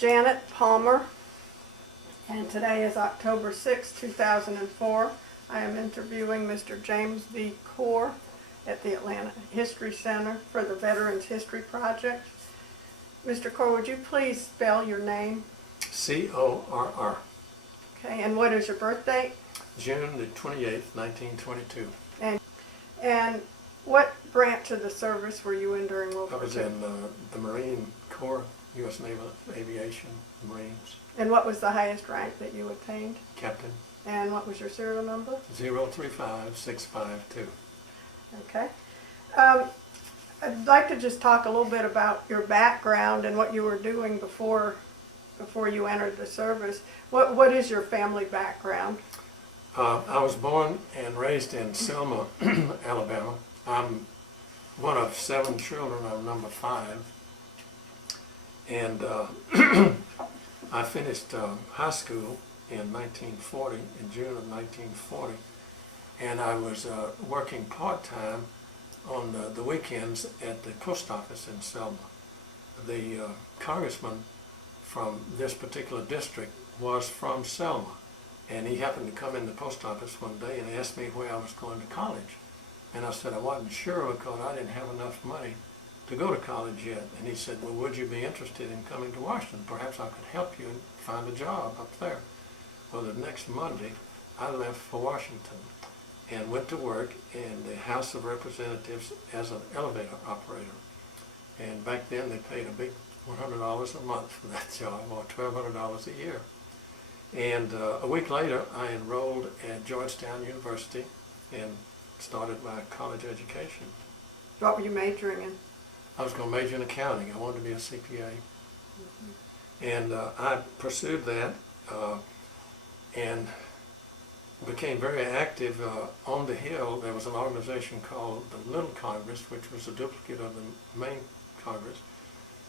Janet Palmer, and today is October 6, 2004. I am interviewing Mr. James V. Corr at the Atlanta History Center for the Veterans History Project. Mr. Corr, would you please spell your name? C-O-R-R. Okay, and what is your birth date? June the 28th, 1922. And what branch of the service were you in during World I War was II? in the Marine Corps, U.S. Naval Aviation, Marines. And what was the highest rank that you attained? Captain. And what was your serial number? 035652. Okay. I'd like to just talk a little bit about your background and what you were doing before you entered the service. What is your family background? I was born and raised in Selma, Alabama. I'm one of 7 children. I'm number 5. And I finished high school in 1940, in June of 1940. And I was working part-time on the weekends at the post office in Selma. The congressman from this particular district was from Selma, and he happened to come in the post office one day and asked me where I was going to college. And I said I wasn't sure because I didn't have enough money to go to college yet. And he said, well, would you be interested in coming to Washington? Perhaps I could help you find a job up there. Well, the next Monday, I left for Washington and went to work in the House of Representatives as an elevator operator. And back then they paid a big $100 a month for that job, or $1,200 a year. And a week later I enrolled at Georgetown University and started my college education. What were you majoring in? I was going to major in accounting. I wanted to be a CPA. And I pursued that and became very active on the Hill. There was an organization called the Little Congress, which was a duplicate of the main Congress,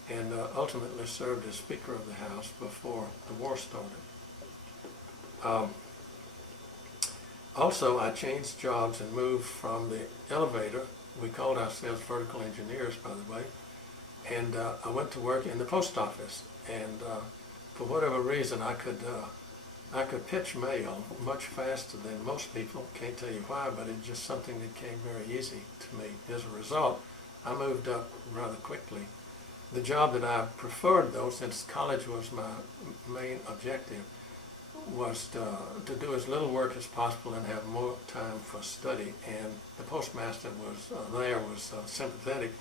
and ultimately served as Speaker of the House before the war started. Also, I changed jobs and moved from the elevator. We called ourselves vertical engineers, by the way, and I went to work in the post office. And for whatever reason, I could pitch mail much faster than most people. Can't tell you why, but it's just something that came very easy to me. As a result, I moved up rather quickly. The job that I preferred, though, since college was my main objective, was to do as little work as possible and have more time for study. And the postmaster was sympathetic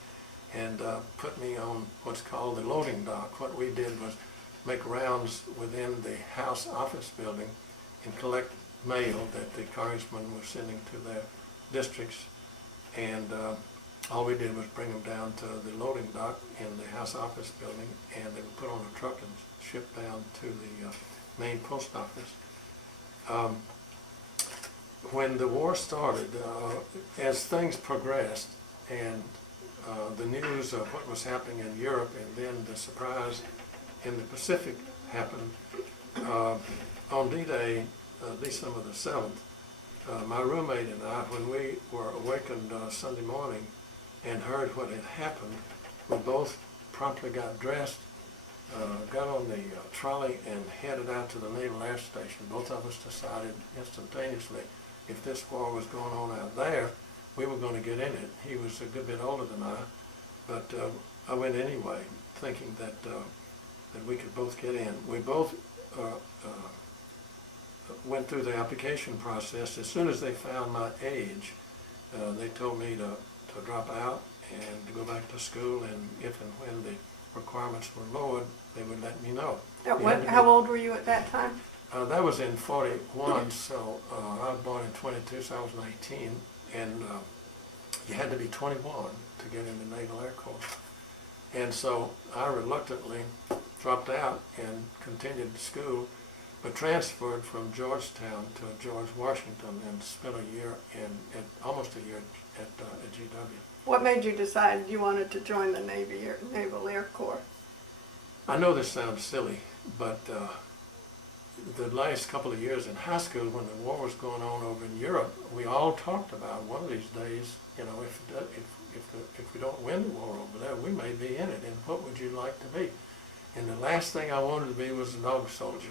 and put me on what's called the loading dock. What we did was make rounds within the House office building and collect mail that the congressmen were sending to their districts. And all we did was bring them down to the loading dock in the House office building, and they were put on a truck and shipped down to the main post office. When the war started, as things progressed and the news of what was happening in Europe and then the surprise in the Pacific happened, on D-Day, December the 7th, my roommate and I, when we were awakened Sunday morning and heard what had happened, we both promptly got dressed, got on the trolley and headed out to the Naval Air Station. Both of us decided instantaneously if this war was going on out there, we were going to get in it. He was a good bit older than I, but I went anyway, thinking that we could both get in. We both went through the application process. As soon as they found my age, they told me to drop out and to go back to school, and if and when the requirements were lowered, they would let me know. How old were you at that time? That was in 41, so I was born in 22, so I was 19, and you had to be 21 to get in the Naval Air Corps. And so I reluctantly dropped out and continued school, but transferred from Georgetown to George Washington and spent almost a year at GW. What made you decide you wanted to join the Naval Air Corps? I know this sounds silly, but the last couple of years in high school, when the war was going on over in Europe, we all talked about one of these days, you know, if we don't win the war over there, we may be in it, and what would you like to be? And the last thing I wanted to be was a dog soldier.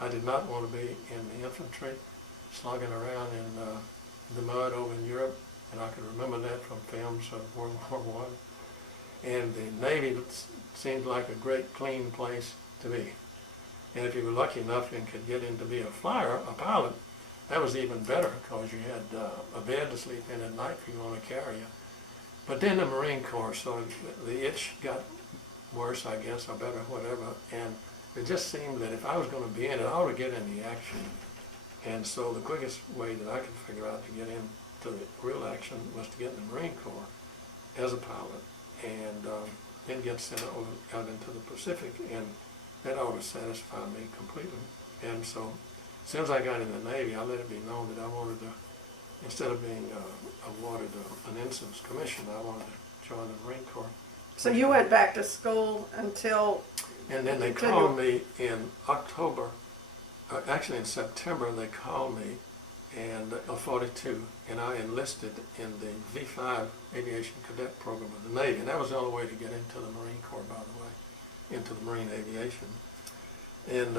I did not want to be in the infantry, slogging around in the mud over in Europe, and I could remember that from films of World War I. And the Navy seemed like a great, clean place to be. And if you were lucky enough and could get in to be a flyer, a pilot, that was even better because you had a bed to sleep in at night for you on a carrier. But then the Marine Corps, so the itch got worse, I guess, or better, whatever. And it just seemed that if I was going to be in it, I ought to get in the action. And so the quickest way that I could figure out to get into the real action was to get in the Marine Corps as a pilot, and then get sent out into the Pacific, and that ought to satisfy me completely. And so as soon as I got in the Navy, I let it be known that I wanted to, instead of being awarded an ensign's commission, I wanted to join the Marine Corps. So you went back to school until... And then they called me in October, actually in September they called me, and of 42, and I enlisted in the V5 Aviation Cadet Program of the Navy, and that was the only way to get into the Marine Corps, by the way, into the Marine Aviation. And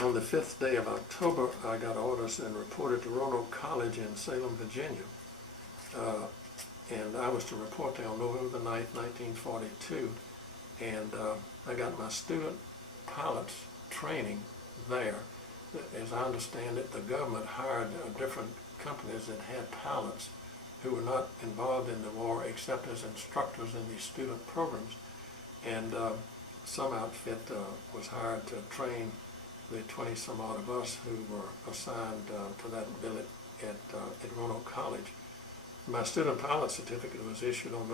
on the 5th day of October, I got orders and reported to Roanoke College in Salem, Virginia. And I was to report there on November the 9th, 1942. And I got my student pilots training there. As I understand it, the government hired different companies that had pilots who were not involved in the war except as instructors in these student programs. And some outfit was hired to train the 20-some odd of us who were assigned to that billet at Roanoke College. My student pilot certificate was issued on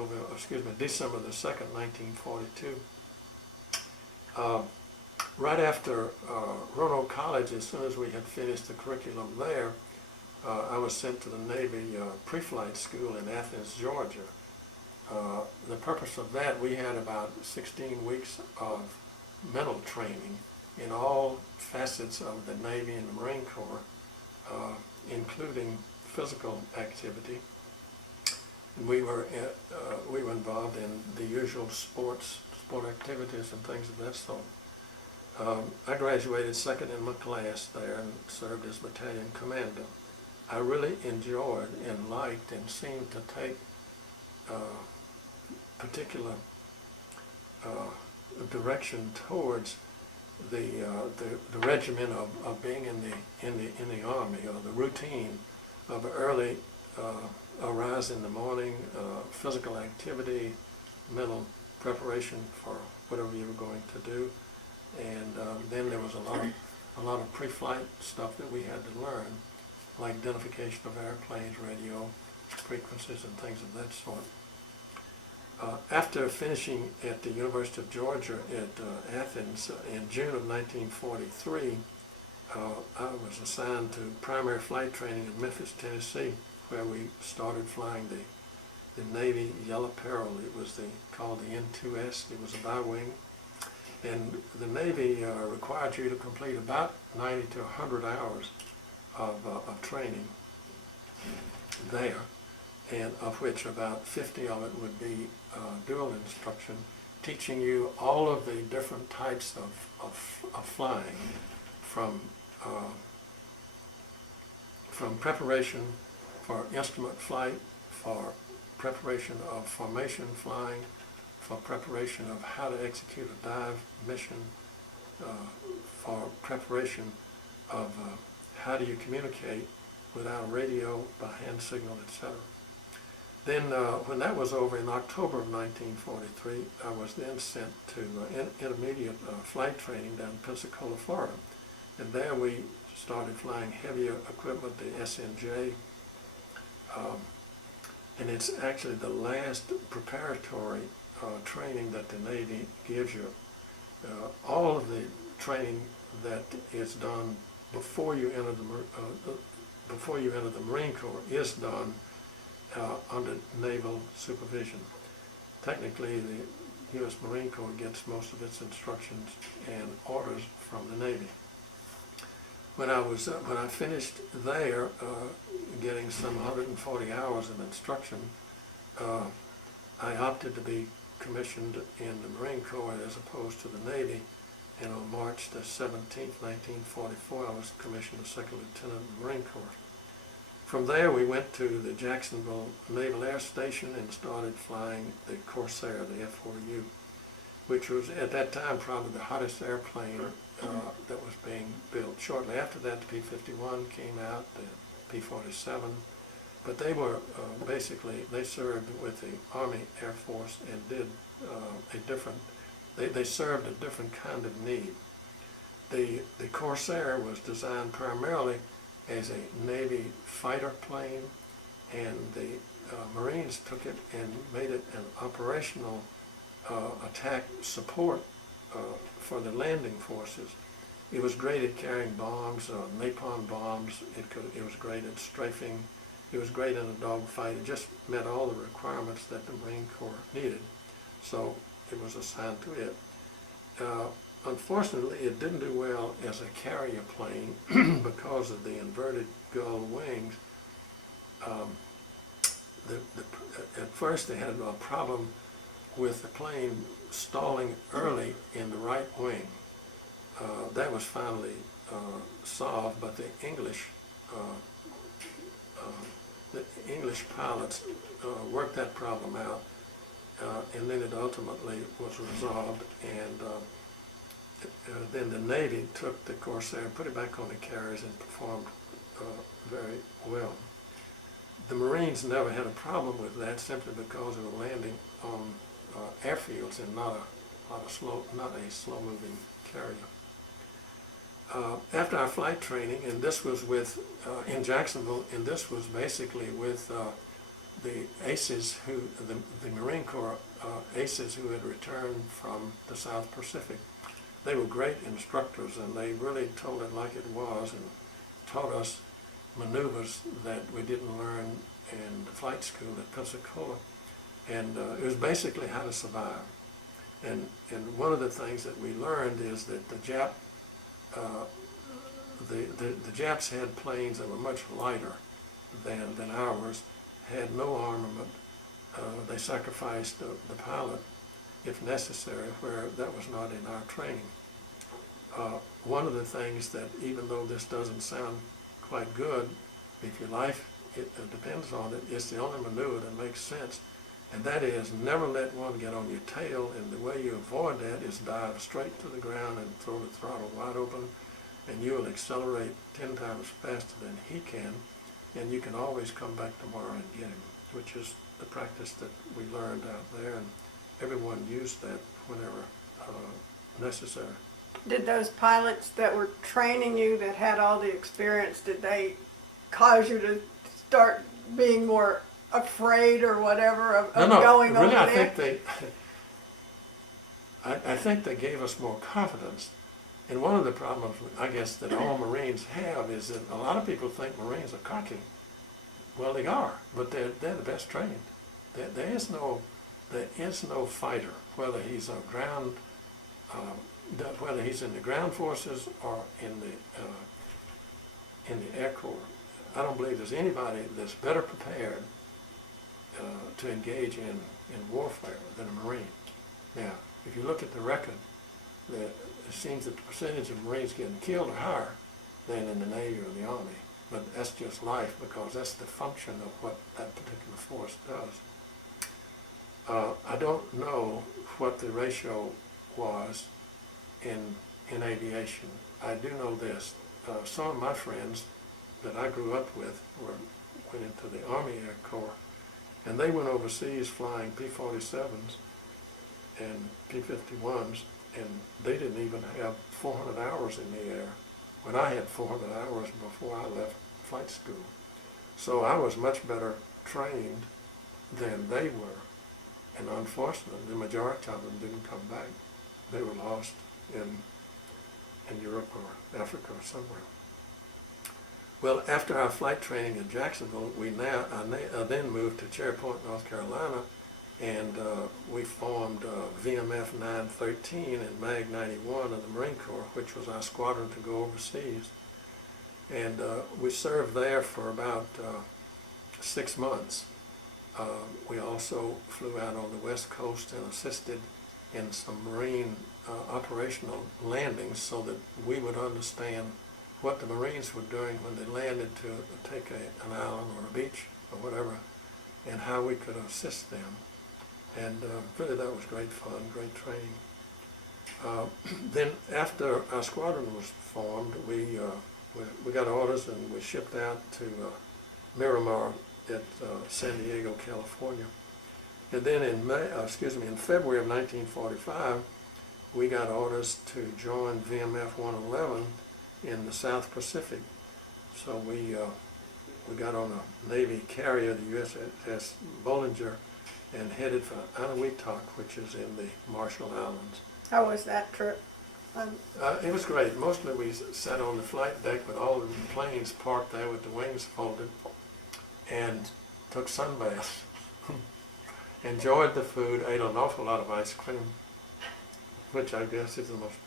December the 2nd, 1942. Right after Roanoke College, as soon as we had finished the curriculum there, I was sent to the Navy pre-flight school in Athens, Georgia. The purpose of that, we had about 16 weeks of mental training in all facets of the Navy and the Marine Corps, including physical activity. And we were involved in the usual sport activities and things of that sort. I graduated second in my class there and served as battalion commander. I really enjoyed and liked and seemed to take particular direction towards the regimen of being in the Army, or the routine of early arise in the morning, physical activity, mental preparation for whatever you were going to do, and then there was a lot of pre-flight stuff that we had to learn, like identification of airplanes, radio frequencies, and things of that sort. After finishing at the University of Georgia at Athens in June of 1943, I was assigned to primary flight training in Memphis, Tennessee, where we started flying the Navy Yellow Peril. It was called the N2S. It was a bi-wing. And the Navy required you to complete about 90 to 100 hours of training there, and of which about 50 of it would be dual instruction, teaching you all of the different types of flying, from preparation for instrument flight, for preparation of formation flying, for preparation of how to execute a dive mission, for preparation of how do you communicate without a radio, by hand signal, etc. Then when that was over in October of 1943, I was then sent to intermediate flight training down in Pensacola, Florida. And there we started flying heavier equipment, the SNJ. And it's actually the last preparatory training that the Navy gives you. All of the training that is done before you enter the Marine Corps is done under naval supervision. Technically, the U.S. Marine Corps gets most of its instructions and orders from the Navy. When I finished there, getting some 140 hours of instruction, I opted to be commissioned in the Marine Corps as opposed to the Navy. And on March the 17th, 1944, I was commissioned as Second Lieutenant in the Marine Corps. From there, we went to the Jacksonville Naval Air Station and started flying the Corsair, the F-4U, which was at that time probably the hottest airplane that was being built. Shortly after that, the P-51 came out, the P-47, but they were basically, they served with the Army Air Force and did they served a different kind of need. The Corsair was designed primarily as a Navy fighter plane, and the Marines took it and made it an operational attack support for the landing forces. It was great at carrying bombs, napalm bombs. It was great at strafing. It was great in a dogfight. It just met all the requirements that the Marine Corps needed. So it was assigned to it. Unfortunately, it didn't do well as a carrier plane because of the inverted gull wings. At first, they had a problem with the plane stalling early in the right wing. That was finally solved, but the English pilots worked that problem out, and then it ultimately was resolved. And then the Navy took the Corsair, put it back on the carriers, and performed very well. The Marines never had a problem with that, simply because they were landing on airfields and not a slow-moving carrier. After our flight training, and this was with in Jacksonville, and this was basically with the aces the Marine Corps aces who had returned from the South Pacific. They were great instructors, and they really told it like it was and taught us maneuvers that we didn't learn in the flight school at Pensacola. And it was basically how to survive. And one of the things that we learned is that the Japs had planes that were much lighter than ours, had no armament. They sacrificed the pilot if necessary, where that was not in our training. One of the things that, even though this doesn't sound quite good, if your life depends on it, it's the only maneuver that makes sense, and that is never let one get on your tail, and the way you avoid that is dive straight to the ground and throw the throttle wide open, and you will accelerate 10 times faster than he can, and you can always come back tomorrow and get him, which is the practice that we learned out there, and everyone used that whenever necessary. Did those pilots that were training you, that had all the experience, did they cause you to start being more afraid or whatever of going really, over there? I think they gave us more confidence. And one of the problems, I guess, that all Marines have is that a lot of people think Marines are cocky. Well, they are, but they're the best trained. There is no fighter, whether he's on ground, whether he's in the ground forces or in the Air Corps. I don't believe there's anybody that's better prepared to engage in warfare than a Marine. Now, if you look at the record, it seems that the percentage of Marines getting killed are higher than in the Navy or the Army. But that's just life, because that's the function of what that particular force does. I don't know what the ratio was in aviation. I do know this. Some of my friends that I grew up with went into the Army Air Corps, and they went overseas flying P-47s and P-51s, and they didn't even have 400 hours in the air when I had 400 hours before I left flight school. So I was much better trained than they were, and unfortunately the majority of them didn't come back. They were lost in Europe or Africa or somewhere. Well, after our flight training in Jacksonville, I then moved to Cherry Point, North Carolina, and we formed VMF 913 and MAG 91 of the Marine Corps, which was our squadron to go overseas. And we served there for about 6 months. We also flew out on the West Coast and assisted in some Marine operational landings so that we would understand what the Marines were doing when they landed to take an island or a beach or whatever, and how we could assist them. And really that was great fun, great training. Then after our squadron was formed, we got orders and we shipped out to Miramar at San Diego, California. And then in February of 1945, we got orders to join VMF 111 in the South Pacific. So we got on a Navy carrier, the USS Bollinger, and headed for Anahuac, which is in the Marshall Islands. How was that trip? It was great. Mostly we sat on the flight deck with all the planes parked there with the wings folded and took sunbaths. Enjoyed the food, ate an awful lot of ice cream, which I guess is the most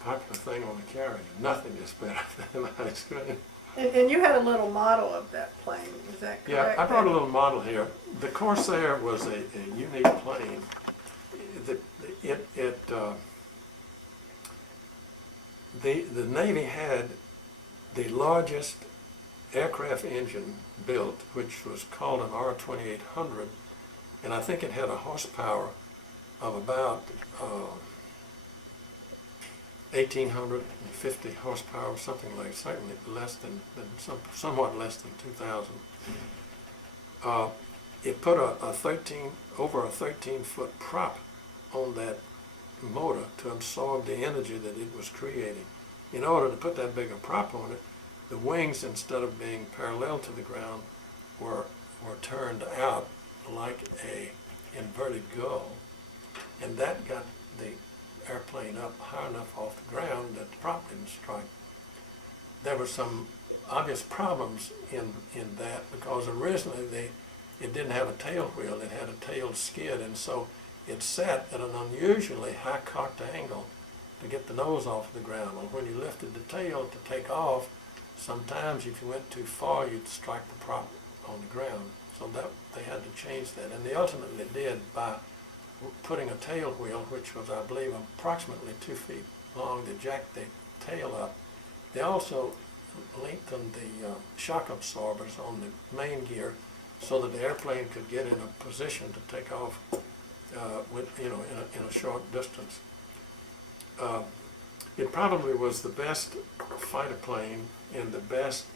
popular thing on the carrier. Nothing is better than ice cream. And you had a little model of that plane, is that correct? Yeah, I brought a little model here. The Corsair was a unique plane. The Navy had the largest aircraft engine built, which was called an R-2800, and I think it had a horsepower of about 1,850 horsepower, something like, certainly less than somewhat less than 2,000. It put over a 13-foot prop on that motor to absorb the energy that it was creating. In order to put that bigger prop on it, the wings, instead of being parallel to the ground, were turned out like a inverted gull, and that got the airplane up high enough off the ground that the prop didn't strike. There were some obvious problems in that, because originally it didn't have a tail wheel, it had a tail skid, and so it sat at an unusually high cocked angle to get the nose off the ground. Well, when you lifted the tail to take off, sometimes if you went too far, you'd strike the prop on the ground. So that they had to change that, and they ultimately did by putting a tail wheel, which was, I believe, approximately 2 feet long, to jack the tail up. They also lengthened the shock absorbers on the main gear so that the airplane could get in a position to take off in a short distance. It probably was the best fighter plane and the best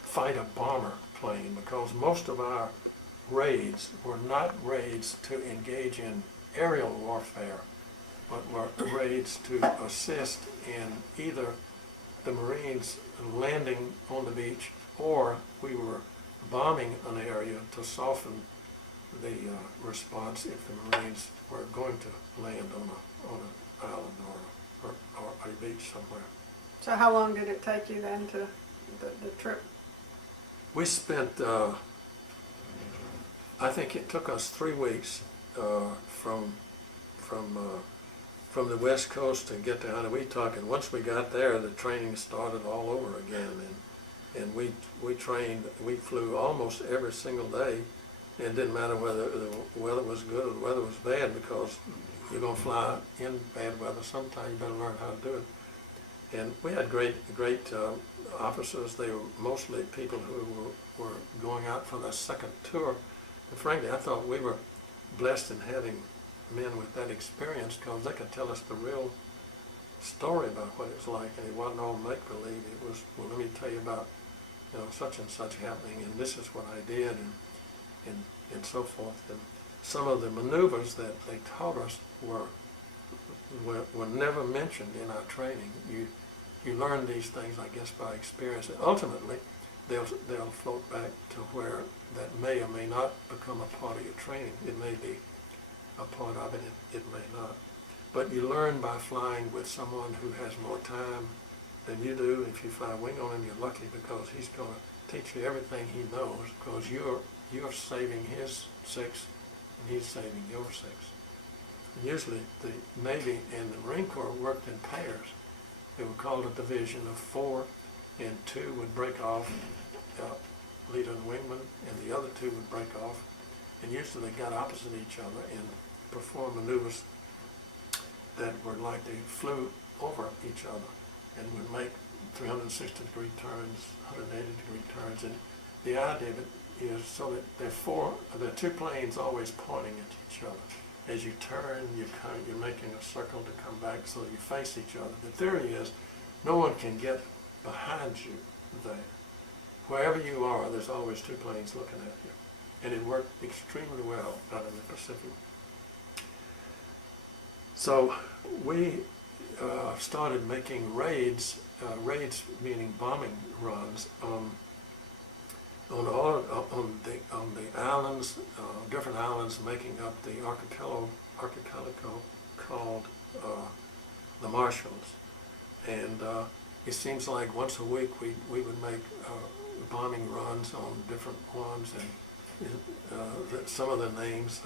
fighter bomber plane, because most of our raids were not raids to engage in aerial warfare, but were raids to assist in either the Marines landing on the beach, or we were bombing an area to soften the response if the Marines were going to land on an island or a beach somewhere. So how long did it take you then to the trip? We spent, I think it took us 3 weeks from the West Coast to get to Anahuac, and once we got there, the training started all over again, and we trained. We flew almost every single day, and it didn't matter whether the weather was good or the weather was bad, because you're going to fly in bad weather sometime. You better learn how to do it. And we had great officers. They were mostly people who were going out for their second tour. And frankly, I thought we were blessed in having men with that experience, because they could tell us the real story about what it's like, and it wasn't all make-believe. It was, well, let me tell you about, such and such happening, and this is what I did, and so forth. And some of the maneuvers that they taught us were never mentioned in our training. You learn these things, I guess, by experience. And ultimately, they'll float back to where that may or may not become a part of your training. It may be a part of it, it may not. But you learn by flying with someone who has more time than you do. If you fly wing on him, you're lucky, because he's going to teach you everything he knows, because you're saving his 6 and he's saving your 6. And usually the Navy and the Marine Corps worked in pairs. They were called a division of 4, and 2 would break off leader and wingman, and the other two would break off. And usually they got opposite each other and perform maneuvers that were like they flew over each other and would make 360-degree turns, 180-degree turns. And the idea of it is so that there are two planes always pointing at each other. As you turn, you're making a circle to come back so that you face each other. The theory is no one can get behind you there. Wherever you are, there's always two planes looking at you. And it worked extremely well out in the Pacific. So we started making raids meaning bombing runs on the islands, different islands making up the archipelago called the Marshalls. And it seems like once a week we would make bombing runs on different ones, and some of the names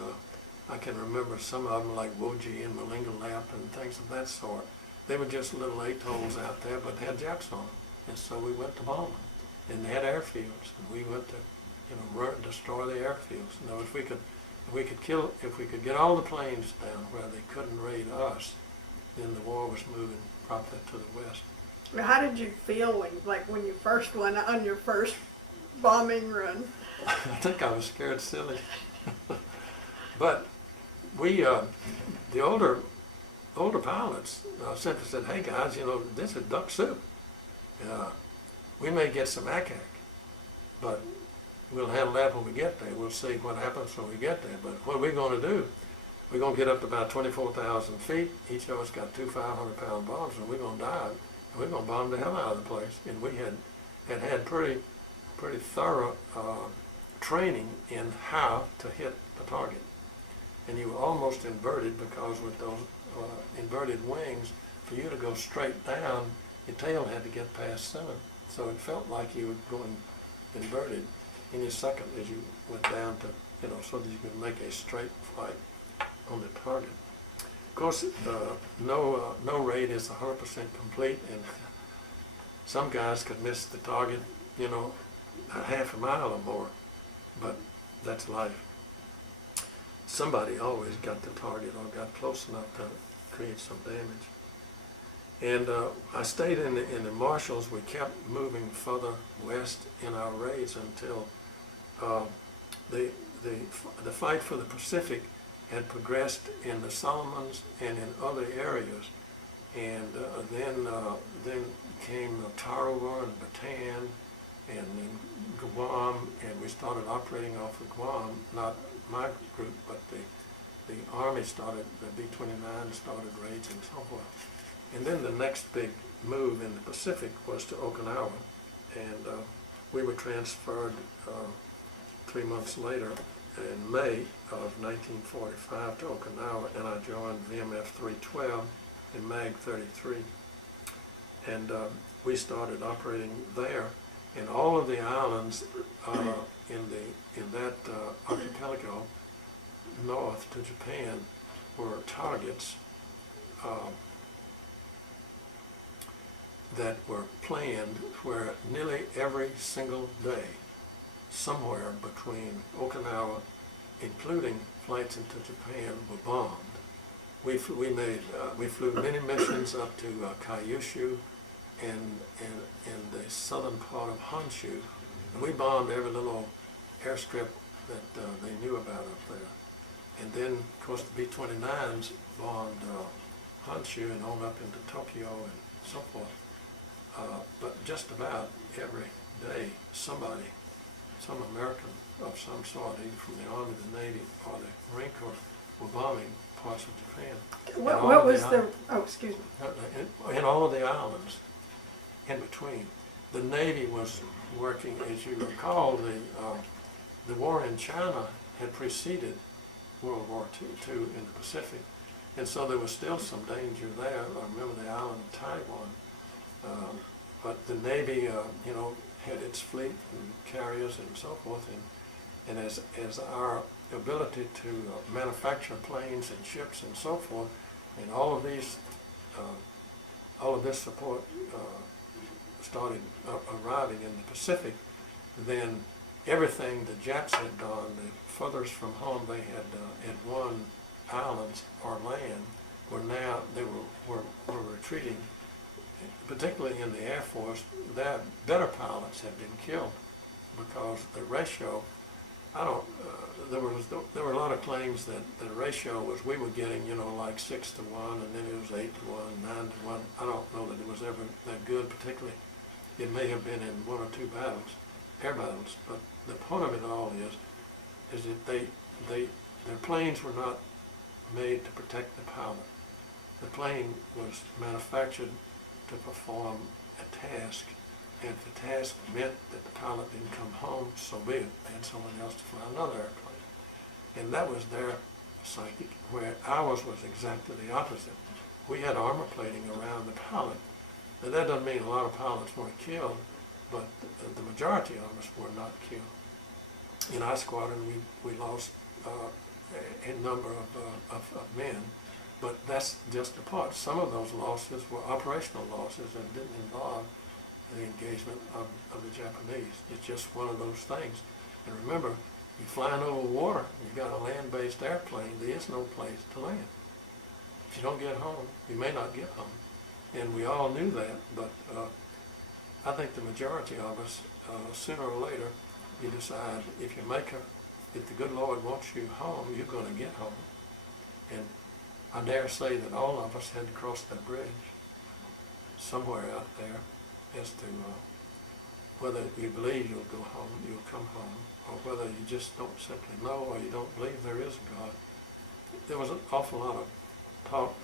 I can remember some of them, like Woji and Malingalap and things of that sort. They were just little atolls out there, but had jets on them, and so we went to bomb them. And they had airfields, and we went to destroy the airfields. Now, if we could get all the planes down where they couldn't raid us, then the war was moving properly to the west. How did you feel when you first went on your first bombing run? I think I was scared silly. But we, the older pilots simply said, "Hey guys, this is duck soup. We may get some ack-ack, but we'll handle that when we get there. We'll see what happens when we get there. But what we're going to do, we're going to get up to about 24,000 feet. Each of us got two 500-pound bombs, and we're going to dive. And we're going to bomb the hell out of the place." And we had pretty thorough training in how to hit the target. And you were almost inverted, because with those inverted wings, for you to go straight down, your tail had to get past center. So it felt like you were going inverted in your second as you went down to, so that you could make a straight flight on the target. Of course, no raid is 100% complete, and some guys could miss the target, a half a mile or more, but that's life. Somebody always got the target or got close enough to create some damage. And I stayed in the Marshalls. We kept moving further west in our raids until the fight for the Pacific had progressed in the Solomons and in other areas. And then came Tarawa and Bataan and then Guam, and we started operating off of Guam, not my group, but the Army started, the B-29 started raids and so forth. And then the next big move in the Pacific was to Okinawa, and we were transferred 3 months later in May of 1945 to Okinawa, and I joined VMF 312 in MAG 33. And we started operating there, and all of the islands in that archipelago north to Japan were targets that were planned, where nearly every single day, somewhere between Okinawa, including flights into Japan, were bombed. We flew many missions up to Kyushu and the southern part of Honshu, and we bombed every little airstrip that they knew about up there. And then, of course, the B-29s bombed Honshu and on up into Tokyo and so forth. But just about every day, some American of some sort, either from the Army, the Navy, or the Marine Corps, were bombing parts of Japan. What was excuse me. In all of the islands in between. The Navy was working, as you recall, the war in China had preceded World War II in the Pacific, and so there was still some danger there. I remember the island of Taiwan, but the Navy, had its fleet and carriers and so forth, and as our ability to manufacture planes and ships and so forth, and all of this support started arriving in the Pacific, then everything the Japs had done, the furthest from home they had won islands or land, were now, they were retreating, particularly in the Air Force. Their better pilots had been killed because the ratio, there were a lot of claims that the ratio was, we were getting, like 6-1, and then it was 8-1, 9-1. I don't know that it was ever that good, particularly. It may have been in one or two battles, air battles, but the point of it all is that their planes were not made to protect the pilot. The plane was manufactured to perform a task, and if the task meant that the pilot didn't come home, so be it. They had someone else to fly another airplane. And that was their psychic, where ours was exactly the opposite. We had armor plating around the pilot. Now that doesn't mean a lot of pilots weren't killed, but the majority of us were not killed. In our squadron, we lost a number of men, but that's just a part. Some of those losses were operational losses and didn't involve the engagement of the Japanese. It's just one of those things. And remember, you're flying over water, you've got a land-based airplane, there is no place to land. If you don't get home, you may not get home. And we all knew that, but I think the majority of us, sooner or later, you decide if the good Lord wants you home, you're going to get home. And I dare say that all of us had to cross that bridge somewhere out there as to whether you believe you'll go home, you'll come home, or whether you just don't simply know, or you don't believe there is a God. There was an awful lot of talk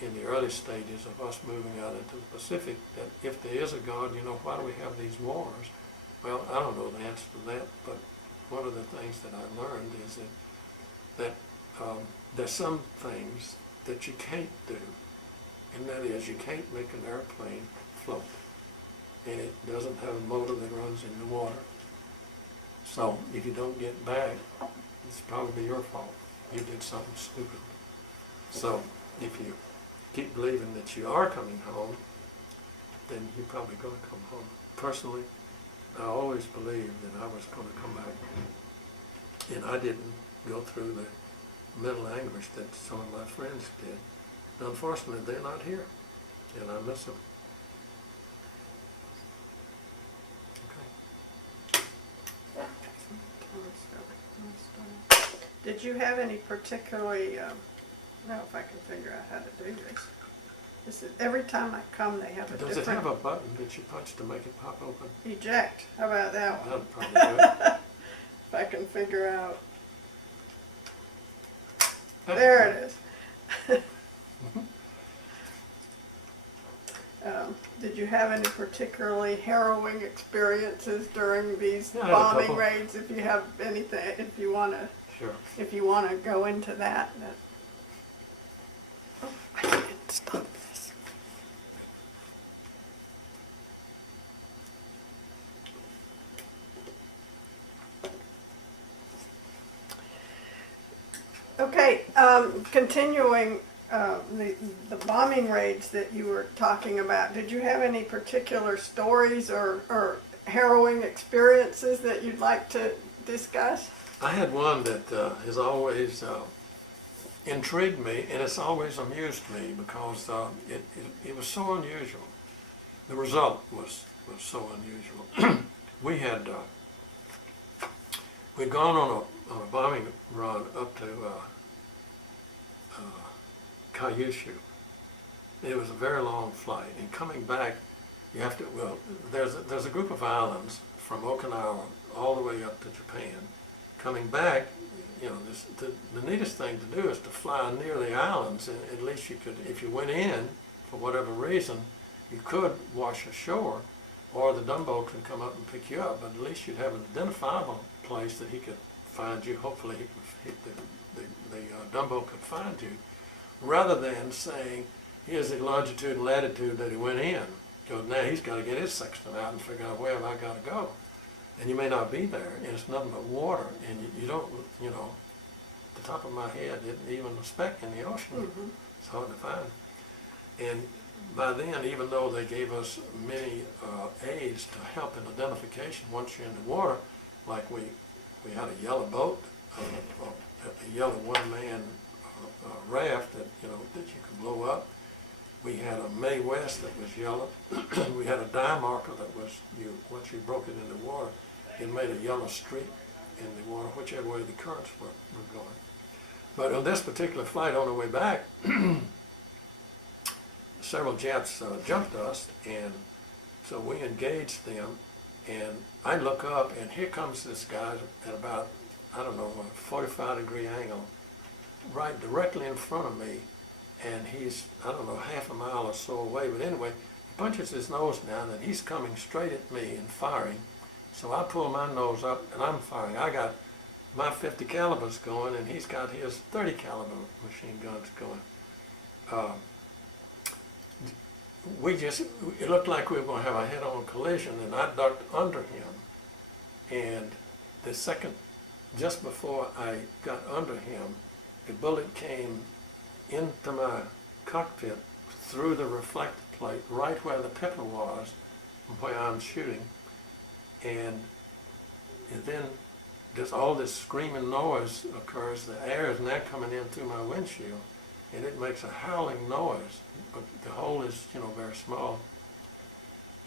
in the early stages of us moving out into the Pacific that if there is a God, why do we have these wars? Well, I don't know the answer to that, but one of the things that I learned is that there's some things that you can't do, and that is you can't make an airplane float, and it doesn't have a motor that runs in the water. So if you don't get back, it's probably your fault. You did something stupid. So if you keep believing that you are coming home, then you're probably going to come home. Personally, I always believed that I was going to come back, and I didn't go through the mental anguish that some of my friends did. Unfortunately, they're not here, and I miss them. Okay. Did you have any particularly, I don't know if I can figure out how to do this. This is, every time I come, they have a Does different... it have a button that you punch to make it pop open? Eject. How about that one? That'd probably do it. If I can figure out... There it is. Did you have any particularly harrowing experiences during these Yeah, I had a bombing couple. raids? If you have anything, if you want to, Sure. if you want to go into that. Oh, I didn't stop this. Okay, continuing the bombing raids that you were talking about, did you have any particular stories or harrowing experiences that you'd like to discuss? I had one that has always intrigued me, and it's always amused me because it was so unusual. The result was so unusual. We'd gone on a bombing run up to Kyushu. It was a very long flight, and coming back, you have to. Well, there's a group of islands from Okinawa all the way up to Japan. Coming back, the neatest thing to do is to fly near the islands, and at least you could, if you went in for whatever reason, you could wash ashore, or the Dumbo could come up and pick you up. But at least you'd have an identifiable place that he could find you. Hopefully, the Dumbo could find you, rather than saying, here's the longitude and latitude that he went in. Because now he's got to get his sextant out and figure out where have I got to go. And you may not be there, and it's nothing but water, and you don't, the top of my head isn't even a speck in the ocean. Mm-hmm. It's hard to find. And by then, even though they gave us many aids to help in identification once you're in the water, like we had a yellow boat, a yellow one-man raft that that you could blow up. We had a Mae West that was yellow. We had a dye marker that was, once you broke it in the water, it made a yellow streak in the water, whichever way the currents were going. But on this particular flight on the way back, several jets jumped us, and so we engaged them, and I look up, and here comes this guy at about, I don't know, a 45-degree angle, right directly in front of me, and he's, I don't know, half a mile or so away, but anyway, he punches his nose down, and he's coming straight at me and firing. So I pull my nose up, and I'm firing. I got my 50 calibers going, and he's got his 30 caliber machine guns going. It looked like we were going to have a head-on collision, and I ducked under him. And the second, just before I got under him, a bullet came into my cockpit through the reflector plate, right where the pipper was, where I'm shooting. And then there's all this screaming noise occurs. The air is now coming in through my windshield, and it makes a howling noise, but the hole is, very small.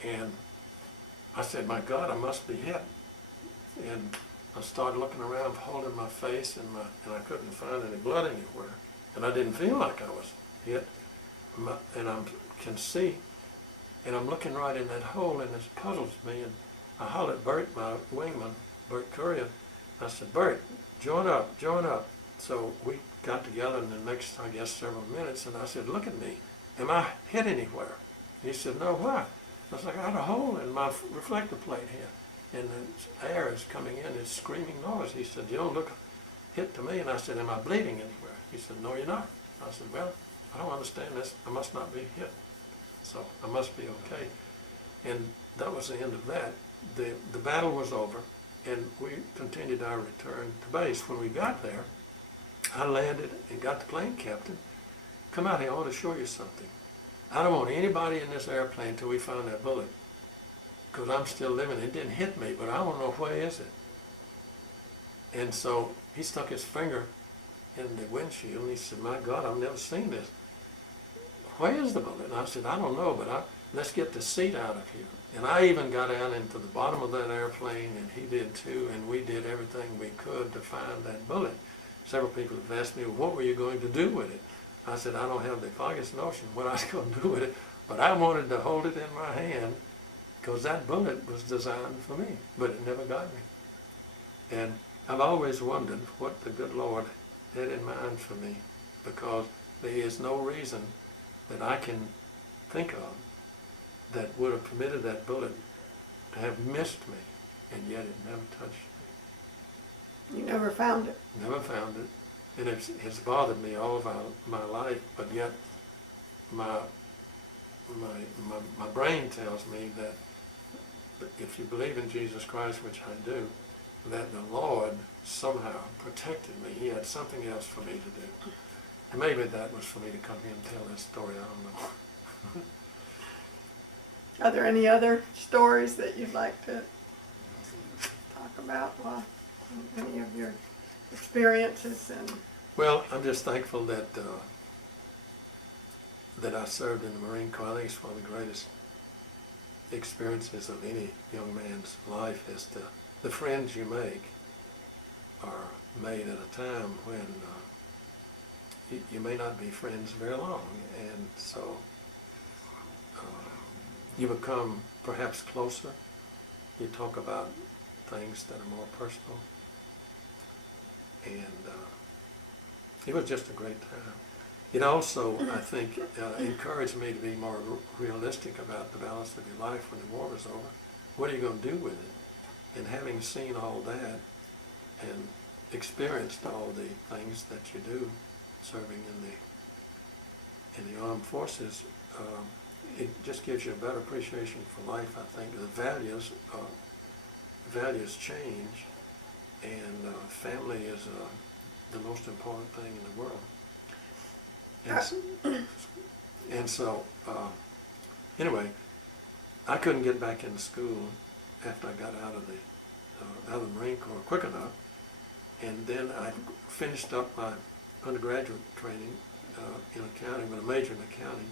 And I said, my God, I must be hit. And I started looking around, holding my face, and I couldn't find any blood anywhere. And I didn't feel like I was hit. And I can see, and I'm looking right in that hole, and this puzzles me. And I hollered at Bert, my wingman, Bert Courier. I said, Bert, join up, join up. So we got together in the next, I guess, several minutes, and I said, look at me. Am I hit anywhere? And he said, no, why? I was like, I got a hole in my reflector plate here, and the air is coming in, it's screaming noise. He said, you don't look hit to me. And I said, am I bleeding anywhere? He said, no, you're not. I said, well, I don't understand this. I must not be hit. So I must be okay. And that was the end of that. The battle was over, and we continued our return to base. When we got there, I landed and got the plane captain. Come out here, I want to show you something. I don't want anybody in this airplane until we find that bullet, because I'm still living. It didn't hit me, but I want to know where is it. And so he stuck his finger in the windshield, and he said, my God, I've never seen this. Where is the bullet? And I said, I don't know, but let's get the seat out of here. And I even got down into the bottom of that airplane, and he did too, and we did everything we could to find that bullet. Several people have asked me, well, what were you going to do with it? I said, I don't have the foggiest notion what I was going to do with it, but I wanted to hold it in my hand, because that bullet was designed for me, but it never got me. And I've always wondered what the good Lord had in mind for me, because there is no reason that I can think of that would have permitted that bullet to have missed me, and yet it never touched me. You never found it. Never found it. And it's bothered me all of my life, but yet my brain tells me that if you believe in Jesus Christ, which I do, that the Lord somehow protected me. He had something else for me to do. And maybe that was for me to come here and tell this story, I don't know. Are there any other stories that you'd like to talk about? Well, any of your experiences? Well, I'm just thankful that that I served in the Marine Corps. I think it's one of the greatest experiences of any young man's life, is the friends you make are made at a time when you may not be friends very long, and so you become perhaps closer. You talk about things that are more personal, and it was just a great time. It also, I think, encouraged me to be more realistic about the balance of your life when the war was over. What are you going to do with it? And having seen all that and experienced all the things that you do serving in the armed forces, it just gives you a better appreciation for life. I think the values change, and family is the most important thing in the world. And so, anyway, I couldn't get back in school after I got out of out of the Marine Corps quick enough. And then I finished up my undergraduate training in accounting, with a major in accounting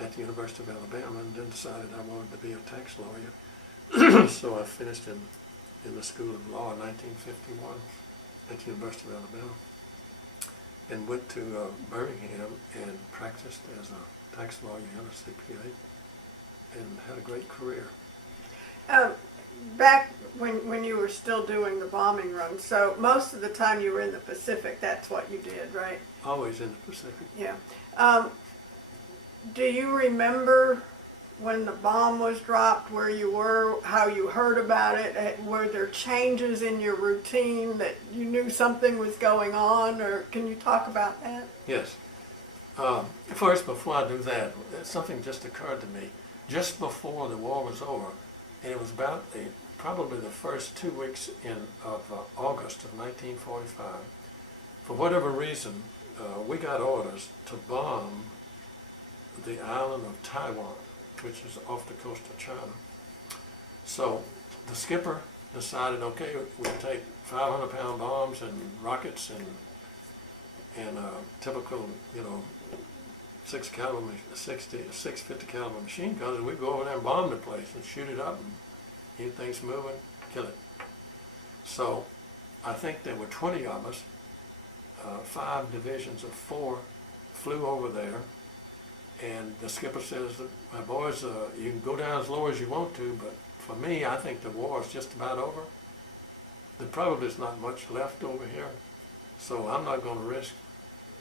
at the University of Alabama, and then decided I wanted to be a tax lawyer. So I finished in the School of Law in 1951 at the University of Alabama, and went to Birmingham and practiced as a tax lawyer and a CPA, and had a great career. Back when you were still doing the bombing run, so most of the time you were in the Pacific, that's what you did, right? Always in the Pacific. Yeah. Do you remember when the bomb was dropped, where you were, how you heard about it? Were there changes in your routine that you knew something was going on, or can you talk about that? Yes. First, before I do that, something just occurred to me. Just before the war was over, and it was about probably the first 2 weeks of August of 1945, for whatever reason, we got orders to bomb the island of Taiwan, which is off the coast of China. So the skipper decided, okay, we'll take 500-pound bombs and rockets and typical, 650 caliber machine guns, and we go over there and bomb the place and shoot it up, and anything's moving, kill it. So I think there were 20 of us, 5 divisions of 4 flew over there, and the skipper says, my boys, you can go down as low as you want to, but for me, I think the war is just about over. There probably is not much left over here, so I'm not going to risk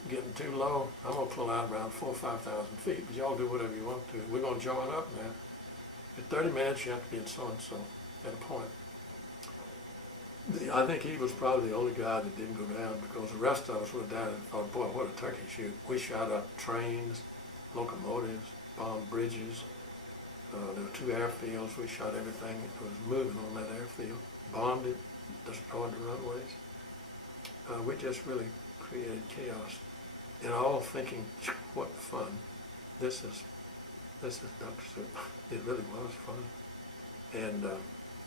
getting too low. I'm going to pull out around 4,000 or 5,000 feet, but y'all do whatever you want to. We're going to join up now. At 30 minutes, you have to be at so-and-so at a point. I think he was probably the only guy that didn't go down, because the rest of us were down and thought, boy, what a turkey shoot. We shot up trains, locomotives, bombed bridges. There were 2 airfields. We shot everything that was moving on that airfield, bombed it, destroyed the runways. We just really created chaos, and all thinking, what fun. This is duck soup. It really was fun. And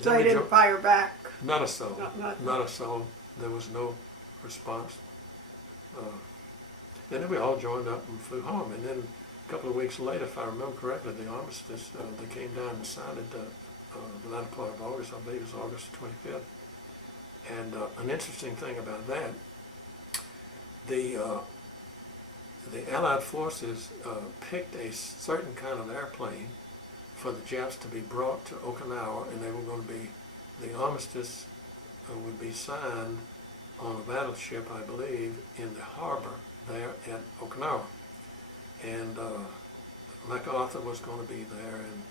So they didn't fire back? Not a soul. Not a soul. There was no response. And then we all joined up and flew home. And then a couple of weeks later, if I remember correctly, the armistice, they came down and signed it the latter part of August. I believe it was August 25th. And an interesting thing about that, the Allied forces picked a certain kind of airplane for the Japs to be brought to Okinawa, and they were going to be, the armistice would be signed on a battleship, I believe, in the harbor there at Okinawa. And MacArthur was going to be there, and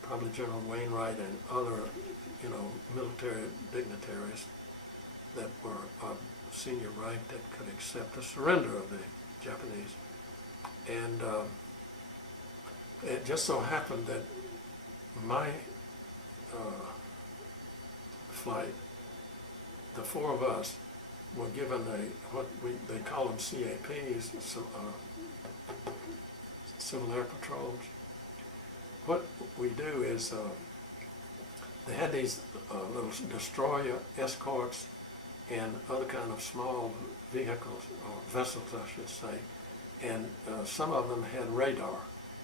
probably General Wainwright and other, military dignitaries that were senior rank that could accept the surrender of the Japanese. And it just so happened that my flight, the 4 of us, were given they call them CAPs, Civil Air Patrols. What we do is they had these little destroyer escorts and other kind of small vehicles, or vessels I should say, and some of them had radar,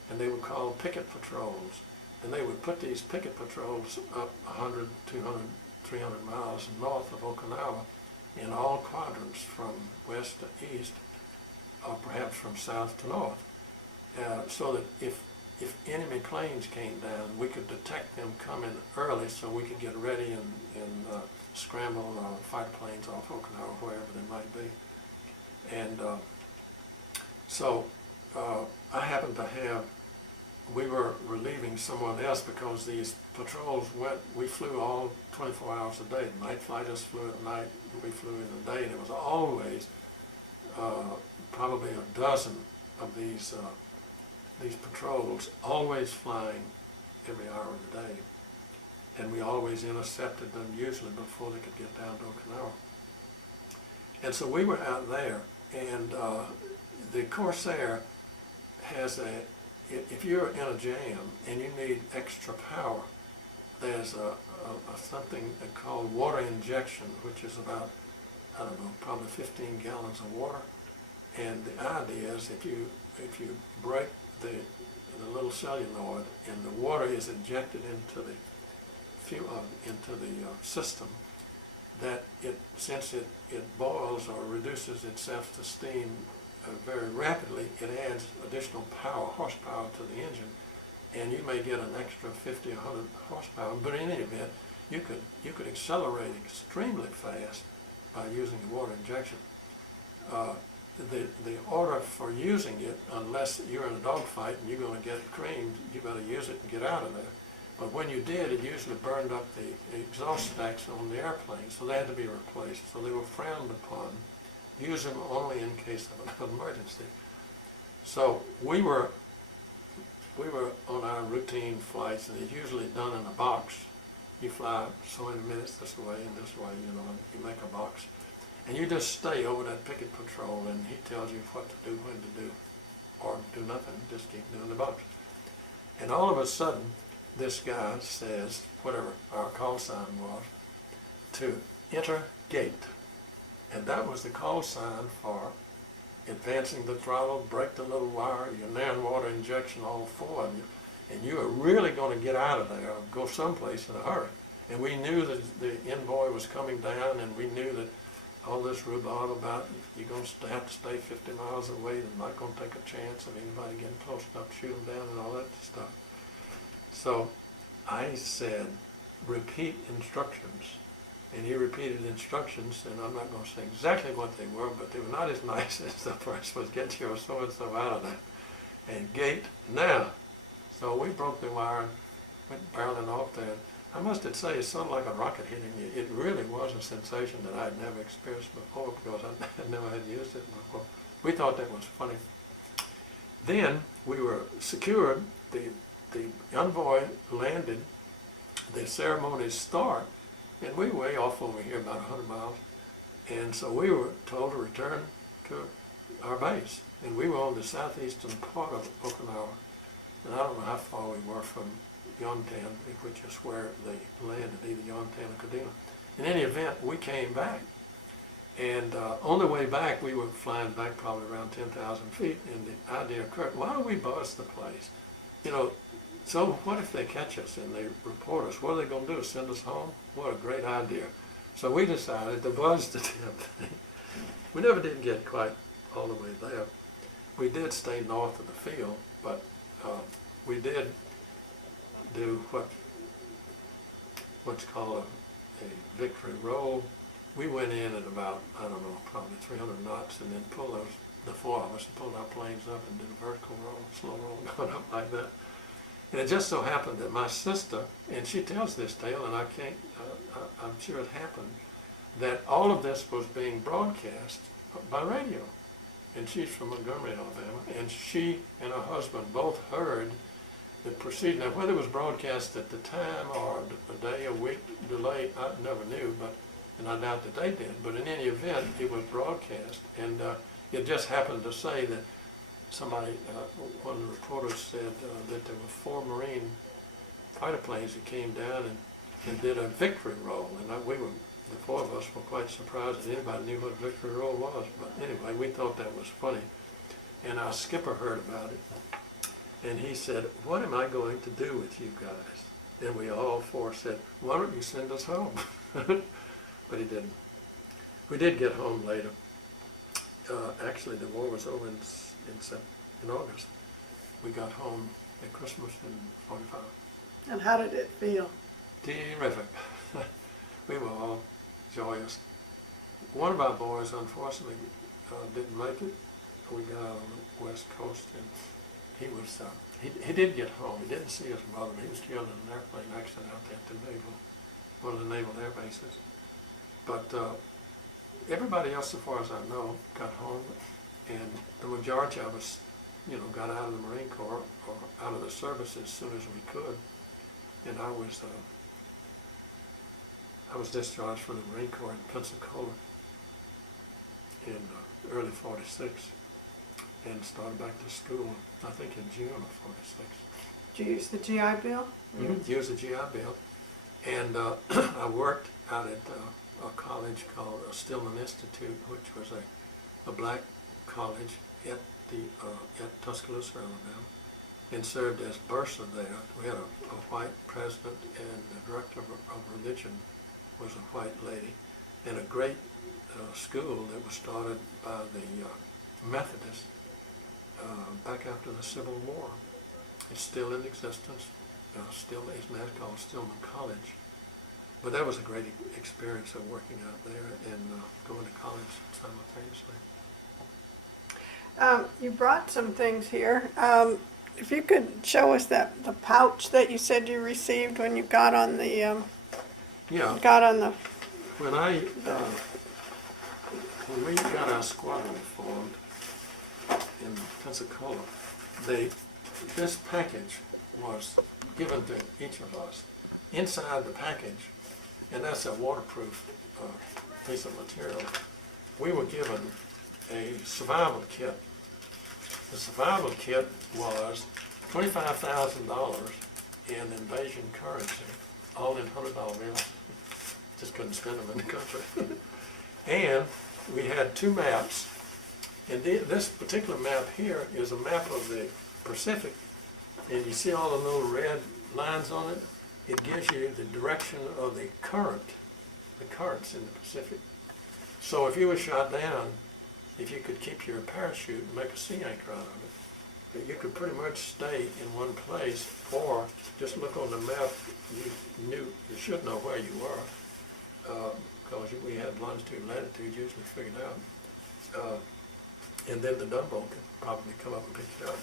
and they were called picket patrols. And they would put these picket patrols up 100, 200, 300 miles north of Okinawa in all quadrants from west to east, or perhaps from south to north, so that if enemy planes came down, we could detect them coming early so we could get ready and scramble fighter planes off Okinawa, wherever they might be. And so I happened to have, we were relieving someone else because these patrols we flew all 24 hours a day. The night fighters flew at night, we flew in the day, and it was always probably a dozen of these patrols, always flying every hour of the day. And we always intercepted them, usually before they could get down to Okinawa. And so we were out there, and the Corsair has if you're in a jam and you need extra power, there's something called water injection, which is about, I don't know, probably 15 gallons of water. And the idea is if you break the little celluloid and the water is injected into the system, that since it boils or reduces itself to steam very rapidly, it adds additional horsepower to the engine, and you may get an extra 50 or 100 horsepower. But in any event, you could accelerate extremely fast by using the water injection. The order for using it, unless you're in a dogfight and you're going to get creamed, you better use it and get out of there. But when you did, it usually burned up the exhaust stacks on the airplane, so they had to be replaced. So they were frowned upon. Use them only in case of an emergency. So we were on our routine flights, and it's usually done in a box. You fly so many minutes this way and this way, you know, and you make a box. And you just stay over that picket patrol, and he tells you what to do, when to do, or do nothing, just keep doing the box. And all of a sudden, this guy says, whatever our call sign was, to enter gate. And that was the call sign for advancing the throttle, break the little wire, your nan water injection, all four of you. And you are really going to get out of there or go someplace in a hurry. And we knew that the envoy was coming down, and we knew that all this rhubarb about you're going to have to stay 50 miles away, they're not going to take a chance of anybody getting close enough to shoot them down and all that stuff. So I said, repeat instructions. And he repeated instructions, and I'm not going to say exactly what they were, but they were not as nice as the first was, get your so-and-so out of there. And gate now. So we broke the wire and went barreling off there. I must say, it's sort of like a rocket hitting you. It really was a sensation that I had never experienced before, because I never had used it before. We thought that was funny. Then we were secured. The envoy landed. The ceremonies start, and we were way off over here, about 100 miles. And so we were told to return to our base. And we were on the southeastern part of Okinawa. And I don't know how far we were from Yontan, which is where they landed, either Yontan or Kadena. In any event, we came back. And on the way back, we were flying back probably around 10,000 feet, and the idea occurred, why don't we buzz the place? You know, so what if they catch us and they report us? What are they going to do, send us home? What a great idea. So we decided to buzz the damn thing. We never did get quite all the way there. We did stay north of the field, but we did do what's called a victory roll. We went in at about, I don't know, probably 300 knots, and then the four of us pulled our planes up and did a vertical roll, slow roll, going up like that. And it just so happened that my sister, and she tells this tale, and I'm sure it happened, that all of this was being broadcast by radio. And she's from Montgomery, Alabama, and she and her husband both heard the procedure. Now, whether it was broadcast at the time or a day, a week delayed, I never knew, and I doubt that they did. But in any event, it was broadcast, and it just happened to say that somebody, one of the reporters said that there were 4 Marine fighter planes that came down and did a victory roll, and the 4 of us were quite surprised that anybody knew what a victory roll was. But anyway, we thought that was funny, and our skipper heard about it, and he said, what am I going to do with you guys? And we all 4 said, why don't you send us home? But he didn't. We did get home later. Actually, the war was over in August. We got home at Christmas in '45. And how did it feel? Terrific. We were all joyous. One of our boys, unfortunately, didn't make it. We got out on the West Coast, and he did get home. He didn't see his mother. He was killed in an airplane accident out there at one of the naval air bases. But everybody else, as far as I know, got home, and the majority of us, got out of the Marine Corps or out of the service as soon as we could. And I was discharged from the Marine Corps in Pensacola in early '46, and started back to school, I think in June of '46. Did you use the GI Bill? Mm-hmm. Used the GI Bill. And I worked out at a college called Stillman Institute, which was a black college at at Tuscaloosa, Alabama, and served as bursar there. We had a white president, and the director of religion was a white lady, and a great school that was started by the Methodists back after the Civil War. It's still in existence. Still is now called Stillman College. But that was a great experience of working out there and going to college simultaneously. You brought some things here. If you could show us the pouch that you said you received when you got on the Yeah. got on the. When we got our squadron formed in Pensacola, this package was given to each of us. Inside the package, and that's a waterproof piece of material, we were given a survival kit. The survival kit was $25,000 in invasion currency, all in $100 bills. Just couldn't spend them in the country. And we had 2 maps. And this particular map here is a map of the Pacific. And you see all the little red lines on it? It gives you the direction of the currents in the Pacific. So if you were shot down, if you could keep your parachute and make a sea anchor out of it, you could pretty much stay in one place, or just look on the map. You should know where you were, because we had longitude, latitude usually figured out. And then the gunboat could probably come up and pick it up.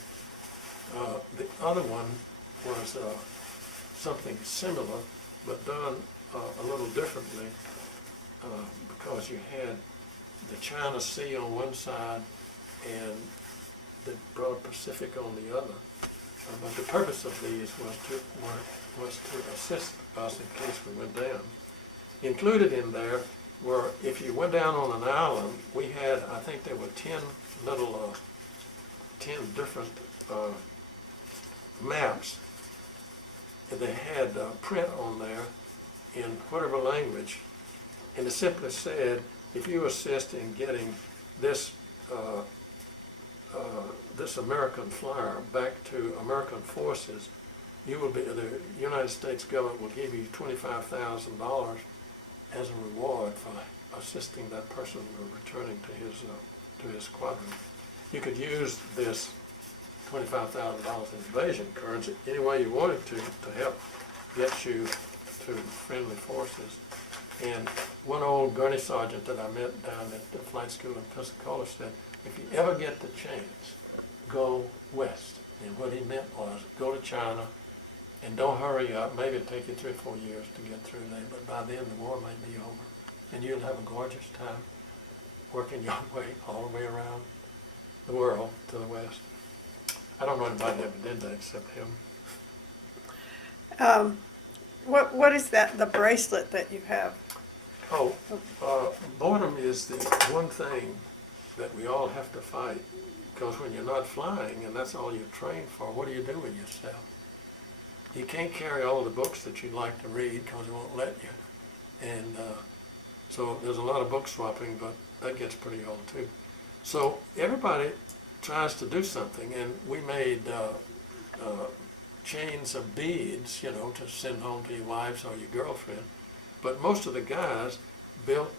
The other one was something similar, but done a little differently, because you had the China Sea on one side and the broad Pacific on the other. But the purpose of these was to assist us in case we went down. Included in there were, if you went down on an island, we had, I think there were 10 different maps. And they had print on there in whatever language, and it simply said, if you assist in getting this this American flyer back to American forces, you will be, the United States government will give you $25,000 as a reward for assisting that person returning to his squadron. You could use this $25,000 in invasion currency any way you wanted to help get you to friendly forces. And one old Gurney sergeant that I met down at the flight school in Pensacola said, if you ever get the chance, go west. And what he meant was, go to China and don't hurry up. Maybe it'll take you 3 or 4 years to get through there, but by then the war may be over. And you'll have a gorgeous time working your way all the way around the world to the west. I don't know anybody that ever did that except him. What is that? The bracelet that you have? Oh, boredom is the one thing that we all have to fight, because when you're not flying and that's all you're trained for, what do you do with yourself? You can't carry all the books that you'd like to read because it won't let you. And so there's a lot of book swapping, but that gets pretty old too. So everybody tries to do something, and we made chains of beads, you know, to send home to your wives or your girlfriend. But most of the guys built,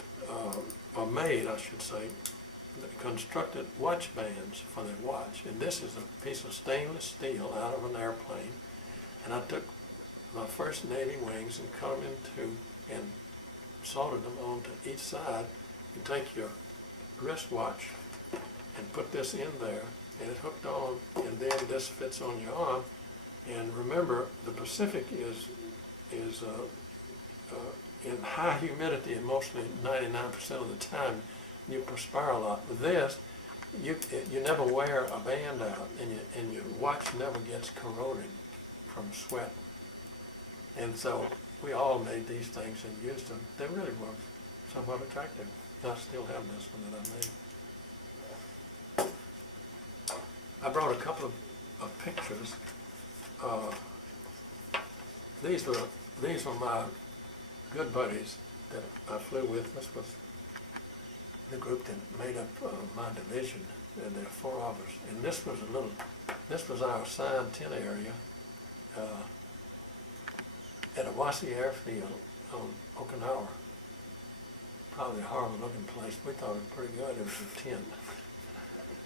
or made, I should say, constructed watch bands for their watch. And this is a piece of stainless steel out of an airplane. And I took my first Navy wings and cut them into, and soldered them onto each side. You take your wristwatch and put this in there, and it hooked on, and then this fits on your arm. And remember, the Pacific is in high humidity, and mostly 99% of the time you perspire a lot. With this, you never wear a band out, and your watch never gets corroded from sweat. And so we all made these things and used them. They really were somewhat attractive. And I still have this one that I made. I brought a couple of pictures. These were my good buddies that I flew with. This was the group that made up my division, and there are 4 of us. And this was our assigned tent area at Awasi Airfield on Okinawa. Probably a horrible looking place. We thought it was pretty good. It was a tent.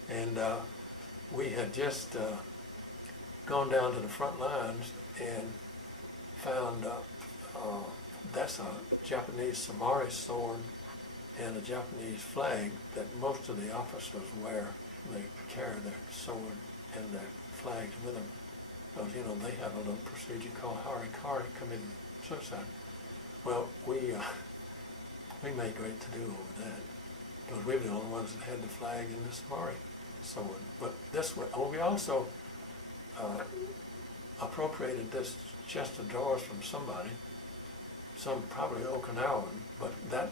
And we had just gone down to the front lines and found that's a Japanese samurai sword and a Japanese flag that most of the officers wear. They carry their sword and their flags with them. Because, you know, they have a little procedure called harikari, committing suicide. Well, we made great to-do over that, because we were the only ones that had the flag and the samurai sword. But this one, we also appropriated this chest of drawers from somebody, some probably Okinawan, but that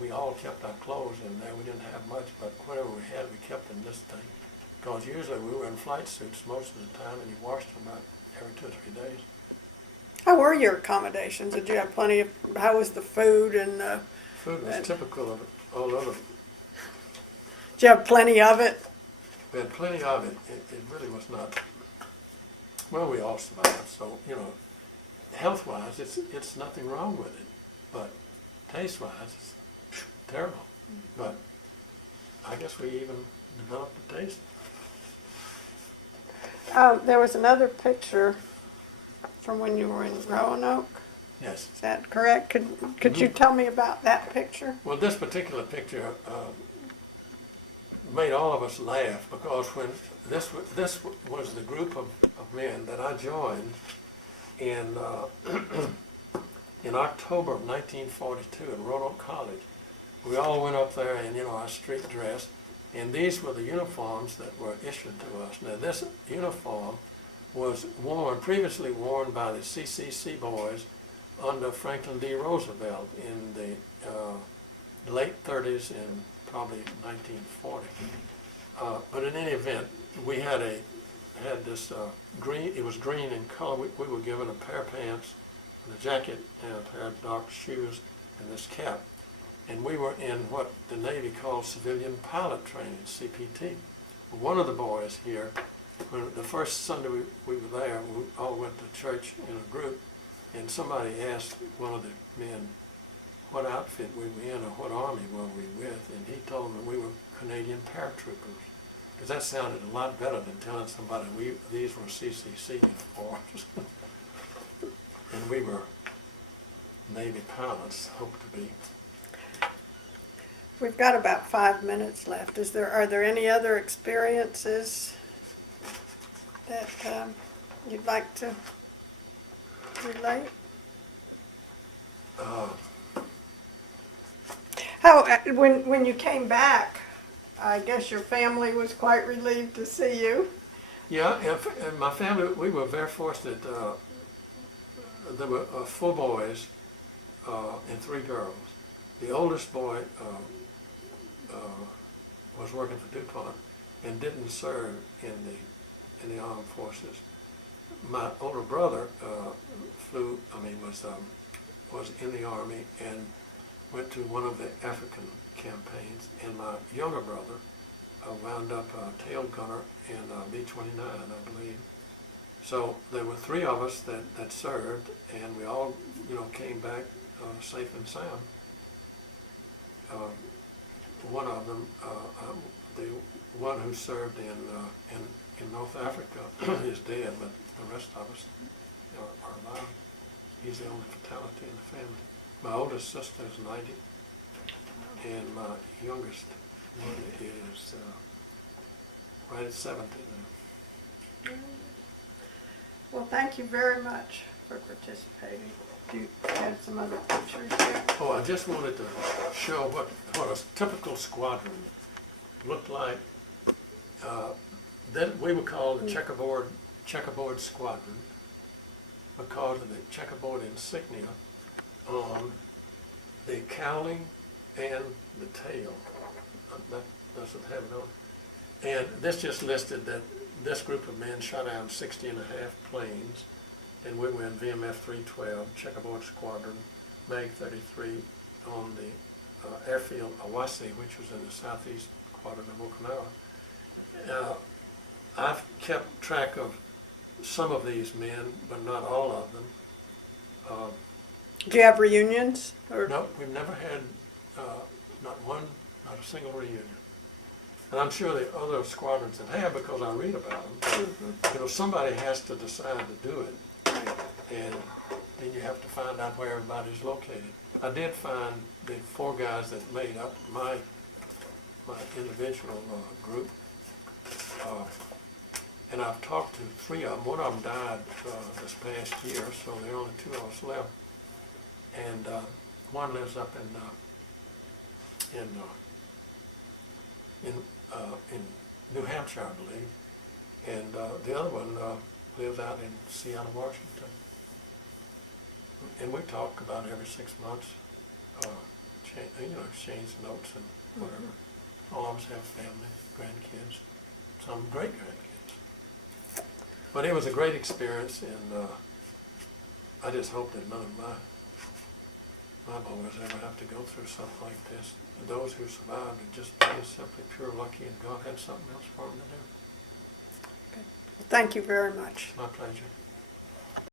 we all kept our clothes in there. We didn't have much, but whatever we had, we kept in this thing. Because usually we were in flight suits most of the time, and you washed them about every 2 or 3 days. How were your accommodations? Did you have plenty of, how was the food and Food was typical of all over. did you have plenty of it? We had plenty of it. It really was not, well, we all survived, so, you know, health-wise, it's nothing wrong with it, but taste-wise, it's terrible. But I guess we even developed a taste. There was another picture from when you were in Roanoke. Yes. Is that correct? Could you tell me about that picture? Well, this particular picture made all of us laugh, because when this was the group of men that I joined in in October of 1942 at Roanoke College. We all went up there in, you know, our street dress, and these were the uniforms that were issued to us. Now, this uniform was previously worn by the CCC boys under Franklin D. Roosevelt in the late 30s and probably 1940. But in any event, we had this green. It was green in color. We were given a pair of pants, and a jacket, and a pair of dark shoes, and this cap. And we were in what the Navy called civilian pilot training, CPT. One of the boys here, when the first Sunday we were there, we all went to church in a group, and somebody asked one of the men what outfit we were in or what army were we with, and he told them that we were Canadian paratroopers, because that sounded a lot better than telling somebody these were CCC uniforms. And we were Navy pilots, hope to be. We've got about 5 minutes left. Are there any other experiences that you'd like to relate? When you came back, I guess your family was quite relieved to see you. Yeah, and my family, we were very fortunate. There were 4 boys and 3 girls. The oldest boy was working for DuPont and didn't serve in the armed forces. My older brother was in the Army and went to one of the African campaigns, and my younger brother wound up a tail gunner in B-29, I believe. So there were 3 of us that served, and we all, you know, came back safe and sound. One of them, the one who served in North Africa, is dead, but the rest of us are alive. He's the only fatality in the family. My oldest sister is 90, and my youngest one is right at 70 now. Well, thank you very much for participating. Do you have some other pictures here? Oh, I just wanted to show what a typical squadron looked like. Then we were called the checkerboard squadron because of the checkerboard insignia on the cowling and the tail. That doesn't have it on. And this just listed that this group of men shot down 60 and a half planes, and we were in VMF 312, checkerboard squadron, MAG 33 on the airfield Awasi, which was in the southeast quadrant of Okinawa. I've kept track of some of these men, but not all of them. Do you have reunions? Or? No, we've never had not a single reunion. And I'm sure the other squadrons have because I read about them. You know, somebody has to decide to do it, and then you have to find out where everybody's located. I did find the 4 guys that made up my individual group, and I've talked to 3 of them. One of them died this past year, so there are only 2 of us left. And one lives up in New Hampshire, I believe, and the other one lives out in Seattle, Washington. And we talk about every 6 months, exchange notes and whatever. All of us have family, grandkids, some great grandkids. But it was a great experience, and I just hope that none of my boys ever have to go through something like this. And those who survived are just plain simply pure lucky, and God had something else for them to do. Thank you very much. It's my pleasure.